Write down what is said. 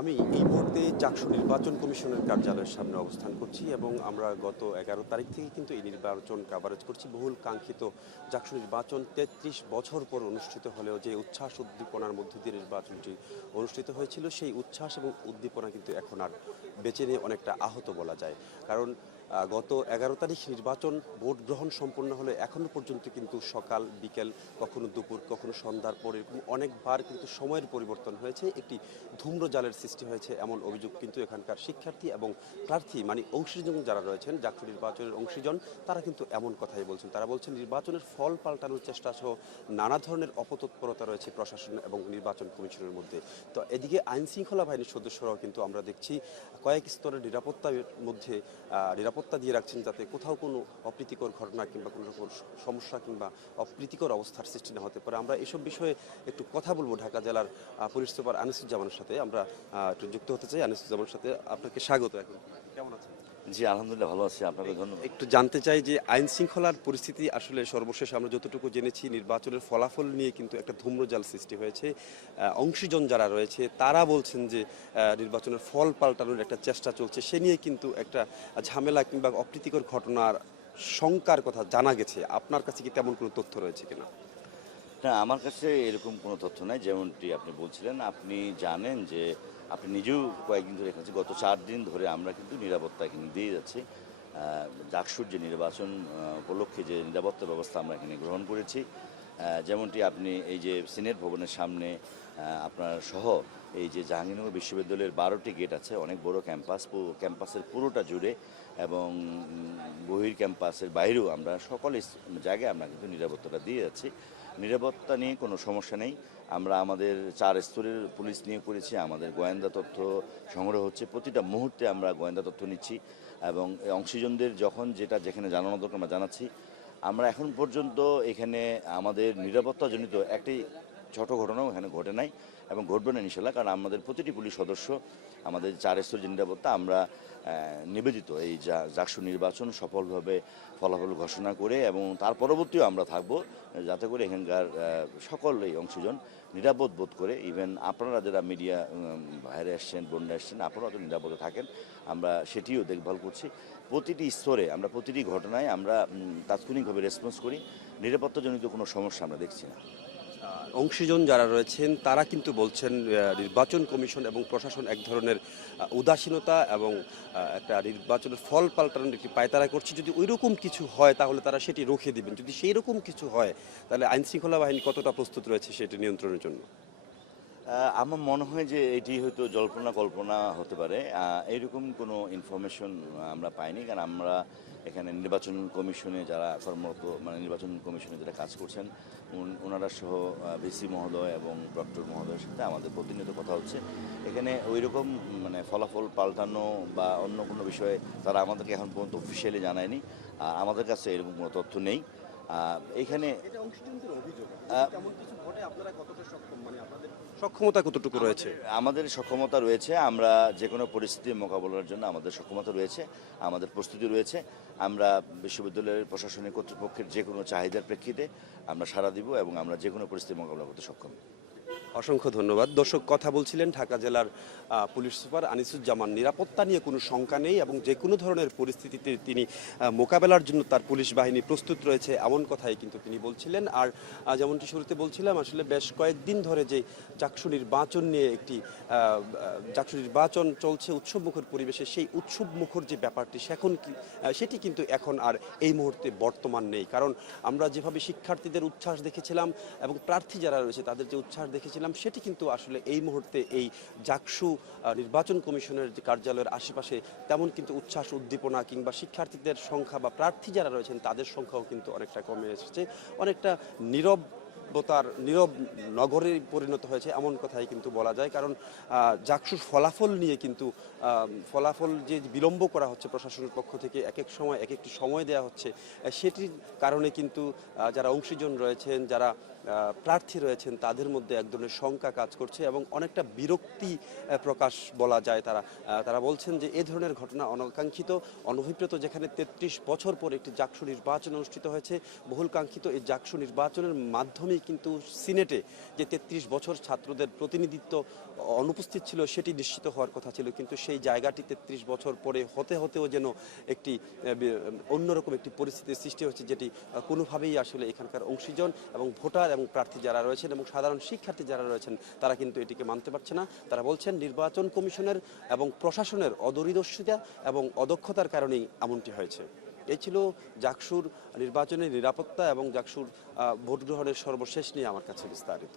আমি এই মুহূর্তে চাকসু নির্বাচন কমিশনের কার্যালয়ের সামনে অবস্থান করছি এবং আমরা গত 11 তারিখ থেকে কিন্তু এই নির্বাচন কাভারেজ করছি। বহুল কাঙ্ক্ষিত চাকসু নির্বাচন 33 বছর পর অনুষ্ঠিত হলেও যে উচ্ছ্বাস উদ্দীপনার মধ্য দিয়ে নির্বাচনটি অনুষ্ঠিত হয়েছিল, সেই উচ্ছ্বাস এবং উদ্দীপনা কিন্তু এখন আর বেঁচে নিয়ে অনেকটা আহত বলা যায়। কারণ গত 11 তারিখ নির্বাচন ভোট গ্রহণ সম্পন্ন হলে এখনও পর্যন্ত কিন্তু সকাল বিকেল, কখনো দুপুর, কখনো সন্ধ্যার পর এরকম অনেকবার কিন্তু সময়ের পরিবর্তন হয়েছে। একটি ধূম্রজালের সৃষ্টি হয়েছে এমন অভিযোগ কিন্তু এখানকার শিক্ষার্থী এবং প্রার্থী মানে অংশীজন যারা রয়েছেন চাকসু নির্বাচনের অংশীজন, তারা কিন্তু এমন কথাই বলছেন। তারা বলছেন নির্বাচনের ফল পাল্টানোর চেষ্টা সহ নানা ধরনের অপতৎপরতা রয়েছে প্রশাসন এবং নির্বাচন কমিশনের মধ্যে। তো এদিকে আইন শৃঙ্খলা বাহিনীর সদস্যরাও কিন্তু আমরা দেখছি কয়েক স্তরের নিরাপত্তার মধ্যে নিরাপত্তা দিয়ে রাখছেন, যাতে কোথাও কোনো অপ্রীতিকর ঘটনা কিংবা কোনো রকম সমস্যা কিংবা অপ্রীতিকর অবস্থার সৃষ্টি না হতে পারে। আমরা এসব বিষয়ে একটু কথা বলবো ঢাকা জেলার পুলিশ সুপার আনিসুজ্জামানের সাথে। আমরা একটু যুক্ত হতে চাই আনিসুজ্জামানের সাথে। আপনাকে স্বাগত। এখন কেমন আছেন? জি, আলহামদুলিল্লাহ ভালো আছি। আপনাকে ধন্যবাদ। একটু জানতে চাই যে আইন শৃঙ্খলার পরিস্থিতি আসলে সর্বশেষ আমরা যতটুকু জেনেছি নির্বাচনের ফলাফল নিয়ে কিন্তু একটা ধূম্রজাল সৃষ্টি হয়েছে। অংশীজন যারা রয়েছে তারা বলছেন যে নির্বাচনের ফল পাল্টানোর একটা চেষ্টা চলছে, সে নিয়ে কিন্তু একটা ঝামেলা কিংবা অপ্রীতিকর ঘটনার শঙ্কার কথা জানা গেছে। আপনার কাছে কি তেমন কোনো তথ্য রয়েছে কিনা? না, আমার কাছে এরকম কোনো তথ্য নাই। যেমনটি আপনি বলছিলেন, আপনি জানেন যে আপনি নিজেও কয়েকদিন ধরে এখানে আছেন। গত ৪ দিন ধরে আমরা কিন্তু নিরাপত্তা এখানে দিয়ে যাচ্ছি। ডাকসুর যে নির্বাচন উপলক্ষে যে নিরাপত্তা ব্যবস্থা আমরা এখানে গ্রহণ করেছি, যেমনটি আপনি এই যে সিনেট ভবনের সামনে আপনার সহ এই যে জাহাঙ্গীরনগর বিশ্ববিদ্যালয়ের 12টি গেট আছে, অনেক বড় ক্যাম্পাস, ক্যাম্পাসের পুরোটা জুড়ে এবং বহির ক্যাম্পাসের বাইরেও আমরা সকল জায়গায় আমরা কিন্তু নিরাপত্তাটা দিয়ে যাচ্ছি। নিরাপত্তা নিয়ে কোনো সমস্যা নেই। আমরা আমাদের 4 স্তরের পুলিশ নিয়ে করেছি, আমাদের গোয়েন্দা তথ্য সংগ্রহ হচ্ছে, প্রতিটা মুহূর্তে আমরা গোয়েন্দা তথ্য নিচ্ছি এবং অংশীজনদের যখন যেটা যেখানে জানানো দরকার আমরা জানাচ্ছি। আমরা এখন পর্যন্ত এখানে আমাদের নিরাপত্তাজনিত একটি ছোট ঘটনাও এখানে ঘটে নাই এবং ঘটবে না ইনশাল্লাহ, কারণ আমাদের প্রতিটি পুলিশ সদস্য আমাদের 4 স্তরের যে নিরাপত্তা আমরা নিবেদিত এই জাকসু নির্বাচন সফলভাবে ফলাফল ঘোষণা করে এবং তার পরবর্তীও আমরা থাকব, যাতে করে এখানকার সকল এই অংশীজন নিরাপদ বোধ করে। ইভেন আপনারা যারা মিডিয়া বাইরে আসছেন, বন্যা আসছেন, আপনারাও তো নিরাপদে থাকেন, আমরা সেটিও দেখভাল করছি। প্রতিটি স্তরে আমরা প্রতিটি ঘটনায় আমরা তাৎক্ষণিকভাবে রেসপন্স করি। নিরাপত্তাজনিত কোনো সমস্যা আমরা দেখছি না। অংশীজন যারা রয়েছেন তারা কিন্তু বলছেন নির্বাচন কমিশন এবং প্রশাসন এক ধরনের উদাসীনতা এবং একটা নির্বাচনের ফল পাল্টানোর একটি পায়তারা করছে। যদি ওইরকম কিছু হয় তাহলে তারা সেটি রুখে দিবেন। যদি সেই রকম কিছু হয় তাহলে আইন শৃঙ্খলা বাহিনী কতটা প্রস্তুত রয়েছে সেটি নিয়ন্ত্রণের জন্য? আমার মনে হয় যে এটি হয়তো জল্পনা কল্পনা হতে পারে। এইরকম কোনো ইনফরমেশন আমরা পাইনি, কারণ আমরা এখানে নির্বাচন কমিশনে যারা কর্মরত, মানে নির্বাচন কমিশনে যারা কাজ করছেন, ওনারা সহ ভিসি মহোদয় এবং ডক্টর মহোদয়ের সাথে আমাদের প্রতিনিয়ত কথা হচ্ছে। এখানে ওই রকম মানে ফলাফল পাল্টানো বা অন্য কোনো বিষয়ে তারা আমাদেরকে এখন পর্যন্ত অফিসিয়ালি জানায়নি। আমাদের কাছে এরকম কোনো তথ্য নেই। এখানে সক্ষমতা কতটুকু রয়েছে? আমাদের সক্ষমতা রয়েছে। আমরা যে কোনো পরিস্থিতি মোকাবেলার জন্য আমাদের সক্ষমতা রয়েছে, আমাদের প্রস্তুতি রয়েছে। আমরা বিশ্ববিদ্যালয়ের প্রশাসনিক কর্তৃপক্ষের যে কোনো চাহিদার প্রেক্ষিতে আমরা সাড়া দিব এবং আমরা যে কোনো পরিস্থিতি মোকাবেলা করতে সক্ষম। অসংখ্য ধন্যবাদ। দর্শক, কথা বলছিলেন ঢাকা জেলার পুলিশ সুপার আনিসুজ্জামান। নিরাপত্তা নিয়ে কোনো শঙ্কা নেই এবং যে কোনো ধরনের পরিস্থিতিতে তিনি মোকাবেলার জন্য তার পুলিশ বাহিনী প্রস্তুত রয়েছে, এমন কথাই কিন্তু তিনি বলছিলেন। আর যেমনটি শুরুতে বলছিলাম, আসলে বেশ কয়েকদিন ধরে যে চাকসু নির্বাচন নিয়ে একটি চাকসু নির্বাচন চলছে উৎসবমুখর পরিবেশে, সেই উৎসবমুখর যে ব্যাপারটি সেটি কিন্তু এখন আর এই মুহূর্তে বর্তমান নেই। কারণ আমরা যেভাবে শিক্ষার্থীদের উচ্ছ্বাস দেখেছিলাম এবং প্রার্থী যারা রয়েছে তাদের যে উচ্ছ্বাস দেখেছিলাম, সেটি কিন্তু আসলে এই মুহূর্তে এই জাকসু নির্বাচন কমিশনের যে কার্যালয়ের আশেপাশে তেমন কিন্তু উচ্ছ্বাস উদ্দীপনা কিংবা শিক্ষার্থীদের সংখ্যা বা প্রার্থী যারা রয়েছেন তাদের সংখ্যাও কিন্তু অনেকটা কমে এসেছে। অনেকটা নীরব নগরে পরিণত হয়েছে এমন কথাই কিন্তু বলা যায়। কারণ জাকসুর ফলাফল নিয়ে কিন্তু ফলাফল যে বিলম্ব করা হচ্ছে প্রশাসনের পক্ষ থেকে, এক এক সময় এক একটি সময় দেওয়া হচ্ছে, সেটির কারণে কিন্তু যারা অংশীজন রয়েছেন, যারা প্রার্থী রয়েছেন তাদের মধ্যে এক ধরনের শঙ্কা কাজ করছে এবং অনেকটা বিরক্তি প্রকাশ বলা যায়। তারা বলছেন যে এ ধরনের ঘটনা অনাকাঙ্ক্ষিত, অনভিপ্রেত, যেখানে ৩৩ বছর পর একটি জাকসু নির্বাচন অনুষ্ঠিত হয়েছে। বহুল কাঙ্ক্ষিত এই জাকসু নির্বাচনের মাধ্যমেই কিন্তু সিনেটে যে ৩৩ বছর ছাত্রদের প্রতিনিধিত্ব অনুপস্থিত ছিল সেটি নিশ্চিত হওয়ার কথা ছিল, কিন্তু সেই জায়গাটি ৩৩ বছর পরে হতেও যেন একটি অন্যরকম একটি পরিস্থিতির সৃষ্টি হচ্ছে, যেটি কোনোভাবেই আসলে এখানকার অংশীজন এবং ভোটার এবং প্রার্থী যারা রয়েছেন এবং সাধারণ শিক্ষার্থী যারা রয়েছেন তারা কিন্তু এটিকে মানতে পারছে না। তারা বলছেন নির্বাচন কমিশনের এবং প্রশাসনের অদূরদর্শিতা এবং অদক্ষতার কারণেই এমনটি হয়েছে। এই ছিল জাকসুর নির্বাচনের নিরাপত্তা এবং জাকসুর ভোট গ্রহণের সর্বশেষ নিয়ে আমার কাছে বিস্তারিত।